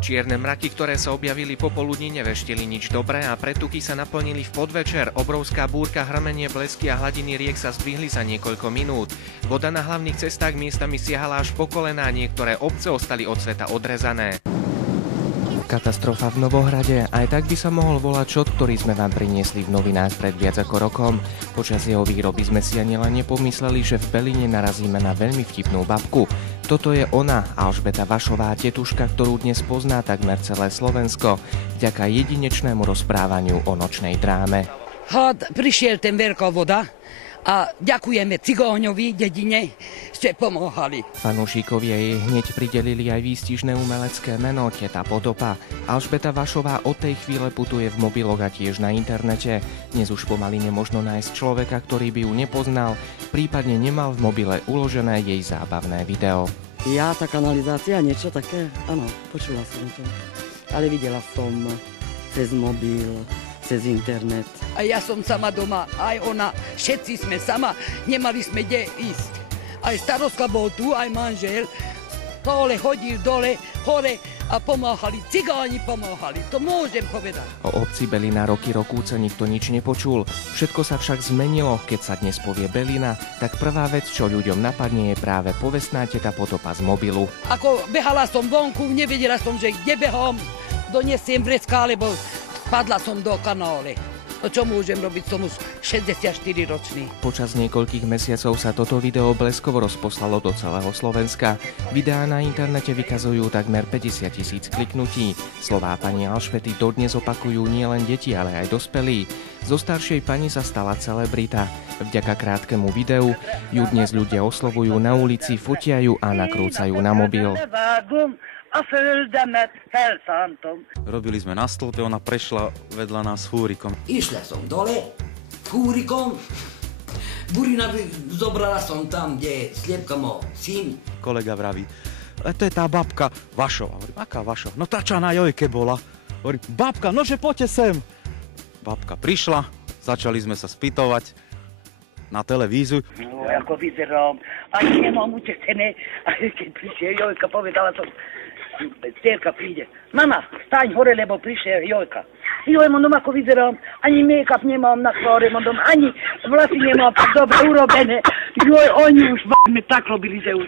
Čierne mraky, ktoré sa objavili popoludní, neveštili nič dobré a pretuky sa naplnili v podvečer. Obrovská búrka, hrmenie, blesky a hladiny riek sa zdvihli za niekoľko minút. Voda na hlavných cestách miestami siahala až po kolená, niektoré obce ostali od sveta odrezané. Katastrofa v Novohrade, aj tak by sa mohol volať šot, ktorý sme vám priniesli v novinách pred viac ako rokom. Počas jeho výroby sme si ani len nepomysleli, že v Beline narazíme na veľmi vtipnú babku. Toto je ona, Alžbeta Vašová, tetuška, ktorú dnes pozná takmer celé Slovensko, vďaka jedinečnému rozprávaniu o nočnej dráme. Prišiel ten veľká voda a ďakujeme Cigóňovi, dedine, ste pomohli. Fanúšikovia jej hneď pridelili aj výstižné umelecké meno Teta Potopa. Alžbeta Vašová od tej chvíle putuje v mobiloch a tiež na internete. Dnes už pomaly nemožno nájsť človeka, ktorý by ju nepoznal, prípadne nemal v mobile uložené jej zábavné video. Ja, tá kanalizácia, niečo také, áno, počula som to. Ale videla som cez mobil, cez internet. A ja som sama doma, aj ona, všetci sme sama, nemali sme kde ísť. Aj starostka bol tu, aj manžel, dole chodil dole, hore a pomáhali, cigáni pomáhali, to môžem povedať. O obci Belina roky rokúce nikto nič nepočul. Všetko sa však zmenilo, keď sa dnes povie Belina, tak prvá vec, čo ľuďom napadne, je práve povestná Teta Potopa z mobilu. Ako behala som vonku, nevedela som, že kde behom, donesiem vrecka, alebo spadla som do kanále. No čo môžem robiť, som už 64-ročný. Počas niekoľkých mesiacov sa toto video bleskovo rozposlalo do celého Slovenska. Videá na internete vykazujú takmer 50 000 kliknutí. Slová pani Alžbety dodnes opakujú nielen deti, ale aj dospelí. Zo staršej pani sa stala celebrita. Vďaka krátkemu videu ju dnes ľudia oslovujú na ulici, fotia ju a nakrúcajú na mobil. A földemet felszántom. Robili sme na stĺpe, ona prešla vedľa nás fúrikom. Išla som dole, fúrikom, burina zobrala som tam, kde sliepka mal syn. Kolega vraví, to je tá babka Vašová. Hovorím, aká Vašová? No tá, čo na jojke bola. Hovorím, babka, nože poďte sem. Babka prišla, začali sme sa spýtovať na televíziu. No, ako vyzerám, ani nemám utečené, a keď prišiel jojka, povedala som, cerka príde. Mama, staň hore, lebo prišiel jojka. Joj, mondom, ako vyzerám, ani make-up nemám na tváre, mondom, ani vlasy nemám tak dobre urobené. Joj, oni už mi tak robili, že už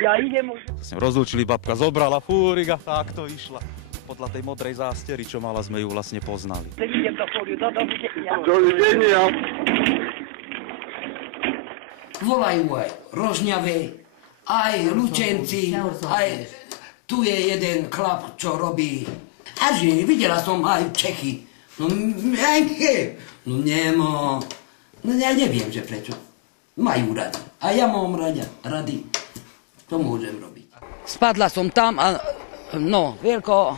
ja idem už. Sme rozlúčili, babka zobrala fúrik a takto išla. Podľa tej modrej zástery, čo mala, sme ju vlastne poznali. Idem do fúriu, dovidenia. Dovidenia. Volajú aj Rožňavé, aj Lučenci, aj tu je jeden chlap, čo robí. A že videla som aj Čechy. No nemá. No ja neviem, že prečo. Majú radi. A ja mám radi. To môžem robiť. Spadla som tam a no, veľko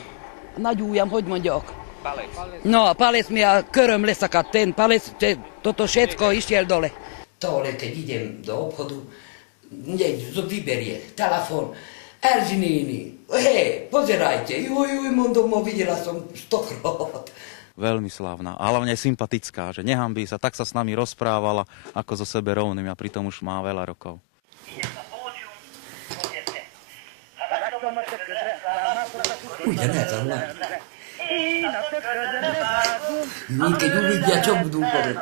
naďújam, hoď moďok. Palec. No, palec mi a köröm leszakadt, ten palec, toto všetko išiel dole. Tole, keď idem do obchodu, vyberie telefón. Erzsi néni, hej, pozerajte, juj, mondom, videla som 100-krát. Veľmi slávna a hlavne sympatická, že nehambí sa, tak sa s nami rozprávala ako so sebe rovným a pritom už má veľa rokov. Ujde, tohle. Keď uvidia, čo budú povedať.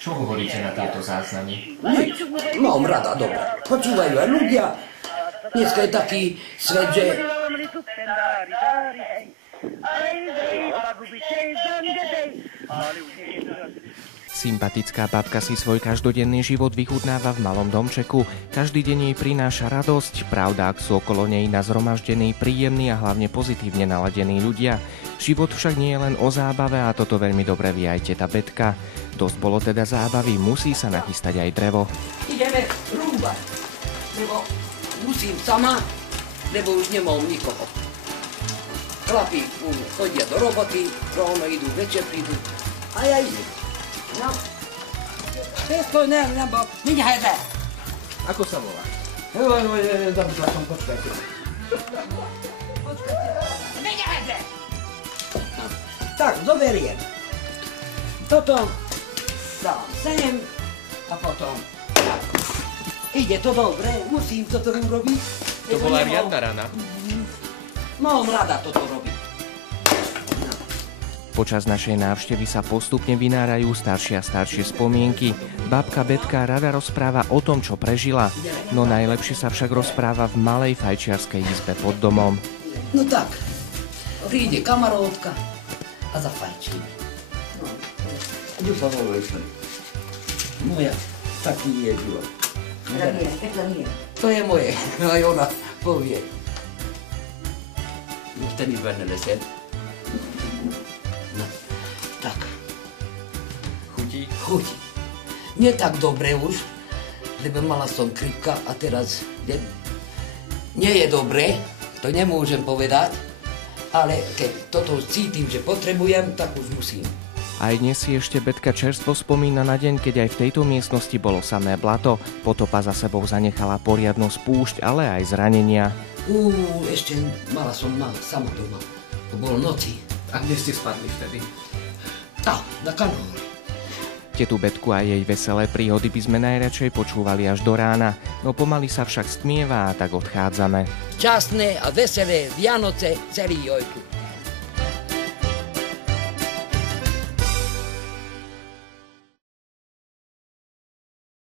Čo hovoríte na tieto záznamy? Mám rada, dobre. Počúvajú aj ľudia. Dneska je taký svet, že... Sympatická babka si svoj každodenný život vychutnáva v malom domčeku. Každý deň jej prináša radosť, pravda, ak sú okolo nej nazhromaždení, príjemní a hlavne pozitívne naladení ľudia. Život však nie je len o zábave a toto veľmi dobre vie aj teta Betka. Dosť bolo teda zábavy, musí sa nachystať aj drevo. Ideme rúbať, lebo musím sama, lebo už nemám nikoho. Chlapi chodia do roboty, ráno idú, večer prídu a ja idem. No, to je nebo, neňahajte. Ako sa volá? Zabudla som, počkajte. Neňahajte. Tak, zoberiem. Toto dám sem a potom tak. Ide to dobre, musím toto urobiť. To bola riadna rana. Mám rada toto robiť. Počas našej návštevy sa postupne vynárajú staršie a staršie spomienky. Babka Betka rada rozpráva o tom, čo prežila, no najlepšie sa však rozpráva v malej fajčiarskej izbe pod domom. No tak, príde kamarótka a zafajčíme. Idú sa hovoriť. Moja, taký je život. To je moje, aj ona povie. Vtedy venele sem. No, tak. Chutí? Chutí. Nie tak dobre už, lebo mala som krypka a teraz nie je dobre, to nemôžem povedať, ale keď toto cítim, že potrebujem, tak už musím. Aj dnes si ešte Betka čerstvo spomína na deň, keď aj v tejto miestnosti bolo samé blato. Potopa za sebou zanechala poriadnu spúšť, ale aj zranenia. Ešte mala som sama doma. To bolo noci. A kde ste spadli vtedy? Na kanóri. Tetu Betku a jej veselé príhody by sme najradšej počúvali až do rána, no pomaly sa však stmieva a tak odchádzame. Častné a veselé Vianoce celý Jojku.